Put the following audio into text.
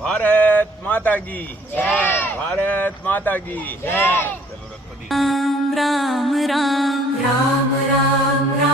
ભારત માતા કી જય, ભારત માતા કી જય. ચલો રઘુપતિ. રામ રામ રામ રામ રામ